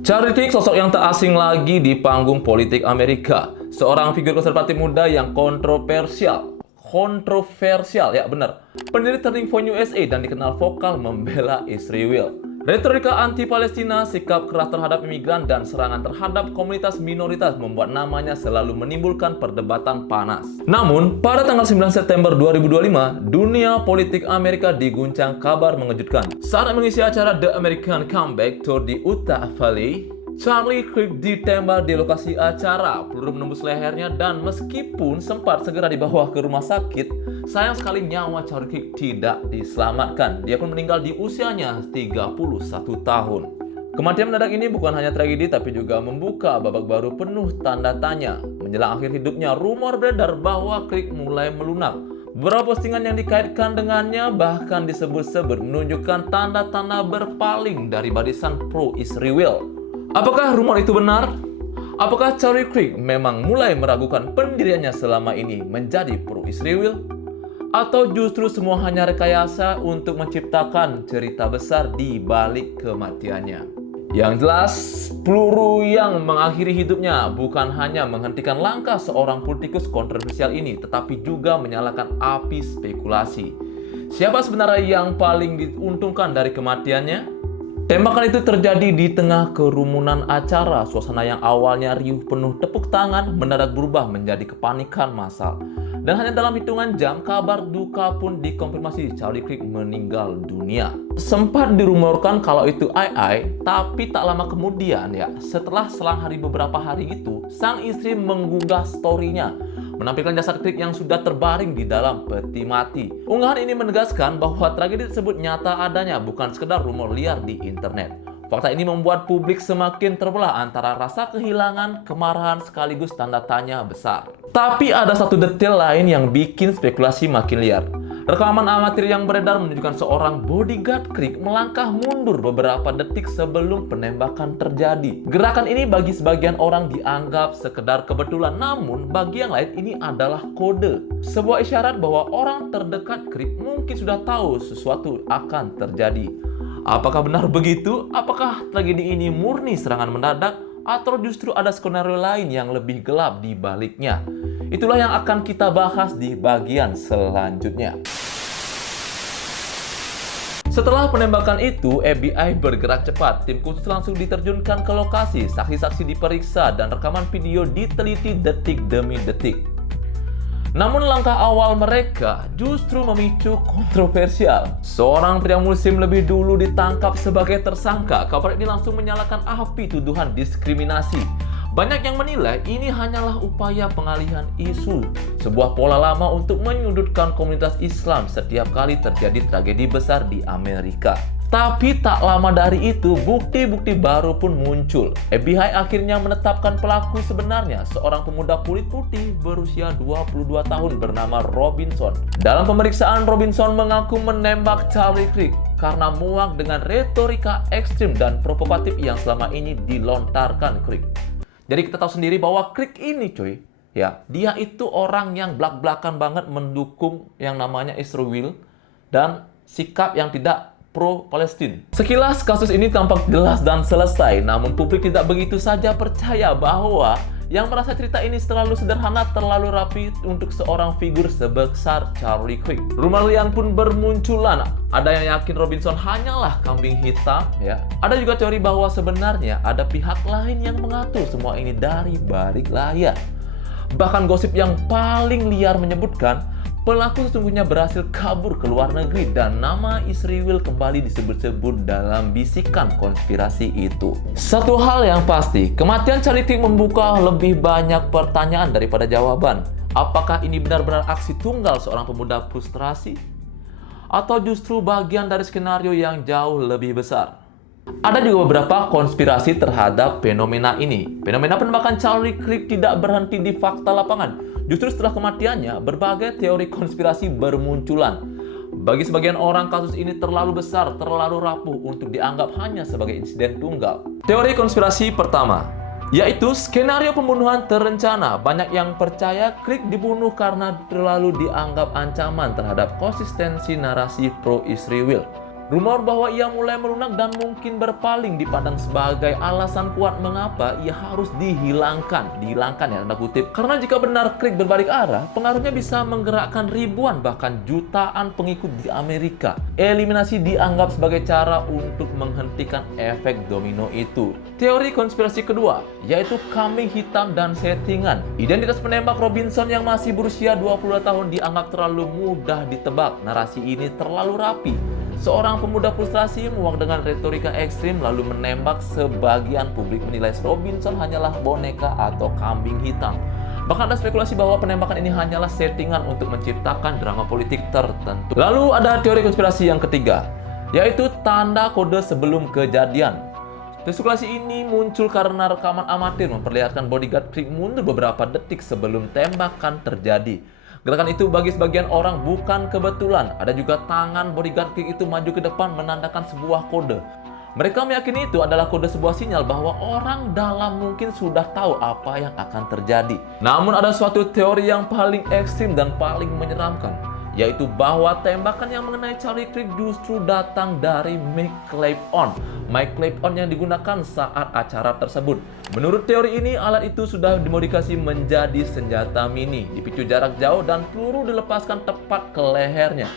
Charlie Kirk sosok yang tak asing lagi di panggung politik Amerika. Seorang figur konservatif muda yang kontroversial. Kontroversial, ya benar. Pendiri Turning Point USA dan dikenal vokal membela Israel. Retorika anti-Palestina, sikap keras terhadap imigran, dan serangan terhadap komunitas minoritas membuat namanya selalu menimbulkan perdebatan panas. Namun, pada tanggal 9 September 2025, dunia politik Amerika diguncang kabar mengejutkan. Saat mengisi acara The American Comeback Tour di Utah Valley, Charlie Kirk ditembak di lokasi acara. Peluru menembus lehernya dan meskipun sempat segera dibawa ke rumah sakit, sayang sekali nyawa Charlie Kirk tidak diselamatkan. Dia pun meninggal di usianya 31 tahun. Kematian mendadak ini bukan hanya tragedi tapi juga membuka babak baru penuh tanda tanya. Menjelang akhir hidupnya, rumor beredar bahwa Kirk mulai melunak. Beberapa postingan yang dikaitkan dengannya bahkan disebut-sebut menunjukkan tanda-tanda berpaling dari barisan pro-Israel. Apakah rumor itu benar? Apakah Charlie Kirk memang mulai meragukan pendiriannya selama ini menjadi pro-Israel? Atau justru semua hanya rekayasa untuk menciptakan cerita besar di balik kematiannya? Yang jelas, peluru yang mengakhiri hidupnya bukan hanya menghentikan langkah seorang politikus kontroversial ini, tetapi juga menyalakan api spekulasi. Siapa sebenarnya yang paling diuntungkan dari kematiannya? Tembakan itu terjadi di tengah kerumunan acara. Suasana yang awalnya riuh penuh tepuk tangan mendadak berubah menjadi kepanikan massal. Dan hanya dalam hitungan jam, kabar duka pun dikonfirmasi. Charlie Kirk meninggal dunia. Sempat dirumorkan kalau itu AI, tapi tak lama kemudian setelah selang beberapa hari itu, sang istri mengunggah story-nya menampilkan jasad Kirk yang sudah terbaring di dalam peti mati. Unggahan ini menegaskan bahwa tragedi tersebut nyata adanya, bukan sekedar rumor liar di internet. Fakta ini membuat publik semakin terbelah antara rasa kehilangan, kemarahan, sekaligus tanda tanya besar. Tapi ada satu detail lain yang bikin spekulasi makin liar. Rekaman amatir yang beredar menunjukkan seorang bodyguard Kirk melangkah mundur beberapa detik sebelum penembakan terjadi. Gerakan ini bagi sebagian orang dianggap sekedar kebetulan, namun bagi yang lain ini adalah kode. Sebuah isyarat bahwa orang terdekat Kirk mungkin sudah tahu sesuatu akan terjadi. Apakah benar begitu? Apakah tragedi ini murni serangan mendadak? Atau justru ada skenario lain yang lebih gelap di baliknya? Itulah yang akan kita bahas di bagian selanjutnya. Setelah penembakan itu, FBI bergerak cepat. Tim khusus langsung diterjunkan ke lokasi, saksi-saksi diperiksa, dan rekaman video diteliti detik demi detik. Namun langkah awal mereka justru memicu kontroversial. Seorang pria muslim lebih dulu ditangkap sebagai tersangka. Kabar ini langsung menyalakan api tuduhan diskriminasi. Banyak yang menilai ini hanyalah upaya pengalihan isu, sebuah pola lama untuk menyudutkan komunitas Islam setiap kali terjadi tragedi besar di Amerika. Tapi tak lama dari itu, bukti-bukti baru pun muncul. FBI akhirnya menetapkan pelaku sebenarnya, seorang pemuda kulit putih berusia 22 tahun bernama Robinson. Dalam pemeriksaan, Robinson mengaku menembak Charlie Kirk karena muak dengan retorika ekstrim dan provokatif yang selama ini dilontarkan Kirk. Jadi kita tahu sendiri bahwa Kirk ini dia itu orang yang blak-blakan banget mendukung yang namanya Israel dan sikap yang tidak pro-Palestina. Sekilas kasus ini tampak jelas dan selesai, namun publik tidak begitu saja percaya bahwa yang merasa cerita ini terlalu sederhana, terlalu rapi untuk seorang figur sebesar Charlie Kirk. Rumor liar pun bermunculan. Ada yang yakin Robinson hanyalah kambing hitam, Ada juga teori bahwa sebenarnya ada pihak lain yang mengatur semua ini dari balik layar. Bahkan gosip yang paling liar menyebutkan pelaku sesungguhnya berhasil kabur ke luar negeri dan nama Israel kembali disebut-sebut dalam bisikan konspirasi itu. Satu hal yang pasti, kematian Charlie Kirk membuka lebih banyak pertanyaan daripada jawaban. Apakah ini benar-benar aksi tunggal seorang pemuda frustrasi? Atau justru bagian dari skenario yang jauh lebih besar? Ada juga beberapa konspirasi terhadap fenomena ini. Fenomena penembakan Charlie Kirk tidak berhenti di fakta lapangan. Justru setelah kematiannya, berbagai teori konspirasi bermunculan. Bagi sebagian orang, kasus ini terlalu besar, terlalu rapuh untuk dianggap hanya sebagai insiden tunggal. Teori konspirasi pertama, yaitu skenario pembunuhan terencana. Banyak yang percaya Kirk dibunuh karena terlalu dianggap ancaman terhadap konsistensi narasi pro-Israel. Rumor bahwa ia mulai melunak dan mungkin berpaling dipandang sebagai alasan kuat mengapa ia harus dihilangkan ya tanda kutip. Karena jika benar Crick berbalik arah, pengaruhnya bisa menggerakkan ribuan bahkan jutaan pengikut di Amerika. Eliminasi dianggap sebagai cara untuk menghentikan efek domino itu. Teori konspirasi kedua, yaitu kambing hitam dan settingan. Identitas penembak Robinson yang masih berusia 22 tahun dianggap terlalu mudah ditebak. Narasi ini terlalu rapi. Seorang pemuda frustrasi muak dengan retorika ekstrim lalu menembak. Sebagian publik menilai Robinson hanyalah boneka atau kambing hitam. Bahkan ada spekulasi bahwa penembakan ini hanyalah settingan untuk menciptakan drama politik tertentu. Lalu ada teori konspirasi yang ketiga, yaitu tanda kode sebelum kejadian. Spekulasi ini muncul karena rekaman amatir memperlihatkan bodyguard Crick mundur beberapa detik sebelum tembakan terjadi. Gerakan itu bagi sebagian orang bukan kebetulan. Ada juga tangan bodyguard Crick itu maju ke depan menandakan sebuah kode. Mereka meyakini itu adalah kode sebuah sinyal bahwa orang dalam mungkin sudah tahu apa yang akan terjadi. Namun ada suatu teori yang paling ekstrim dan paling menyeramkan, yaitu bahwa tembakan yang mengenai Charlie Crick justru datang dari Mike Claiborne yang digunakan saat acara tersebut. Menurut teori ini, alat itu sudah dimodifikasi menjadi senjata mini, dipicu jarak jauh dan peluru dilepaskan tepat ke lehernya.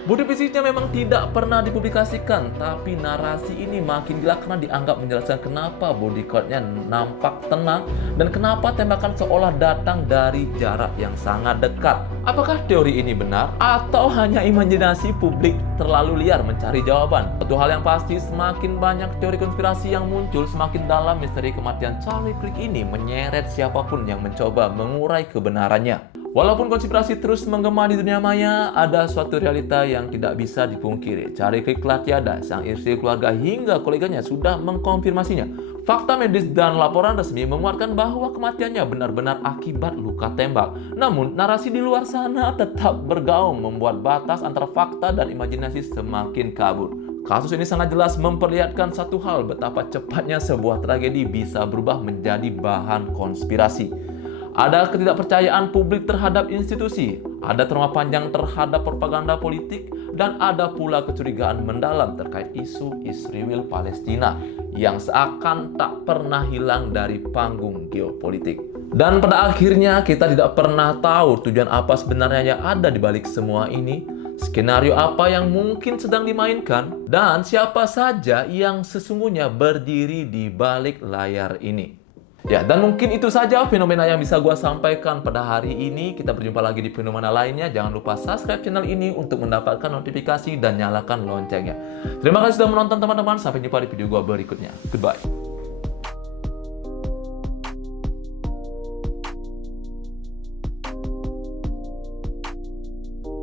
Bukti fisiknya memang tidak pernah dipublikasikan, tapi narasi ini makin gila karena dianggap menjelaskan kenapa bodyguardnya nampak tenang dan kenapa tembakan seolah datang dari jarak yang sangat dekat. Apakah teori ini benar atau hanya imajinasi publik terlalu liar mencari jawaban? Satu hal yang pasti, semakin banyak teori konspirasi yang muncul, semakin dalam misteri kematian Charlie Crick ini menyeret siapapun yang mencoba mengurai kebenarannya. Walaupun konspirasi terus menggema di dunia maya, ada suatu realita yang tidak bisa dipungkiri. Charlie Crick telah tiada, sang istri, keluarga hingga koleganya sudah mengkonfirmasinya. Fakta medis dan laporan resmi menguatkan bahwa kematiannya benar-benar akibat luka tembak. Namun, narasi di luar sana tetap bergaung, membuat batas antara fakta dan imajinasi semakin kabur. Kasus ini sangat jelas memperlihatkan satu hal, betapa cepatnya sebuah tragedi bisa berubah menjadi bahan konspirasi. Ada ketidakpercayaan publik terhadap institusi, ada trauma panjang terhadap propaganda politik, dan ada pula kecurigaan mendalam terkait isu Israel Palestina yang seakan tak pernah hilang dari panggung geopolitik. Dan pada akhirnya kita tidak pernah tahu tujuan apa sebenarnya yang ada di balik semua ini, skenario apa yang mungkin sedang dimainkan, dan siapa saja yang sesungguhnya berdiri di balik layar ini. Ya, dan mungkin itu saja fenomena yang bisa gue sampaikan pada hari ini. Kita berjumpa lagi di fenomena lainnya. Jangan lupa subscribe channel ini untuk mendapatkan notifikasi dan nyalakan loncengnya. Terima kasih sudah menonton teman-teman. Sampai jumpa di video gue berikutnya. Goodbye.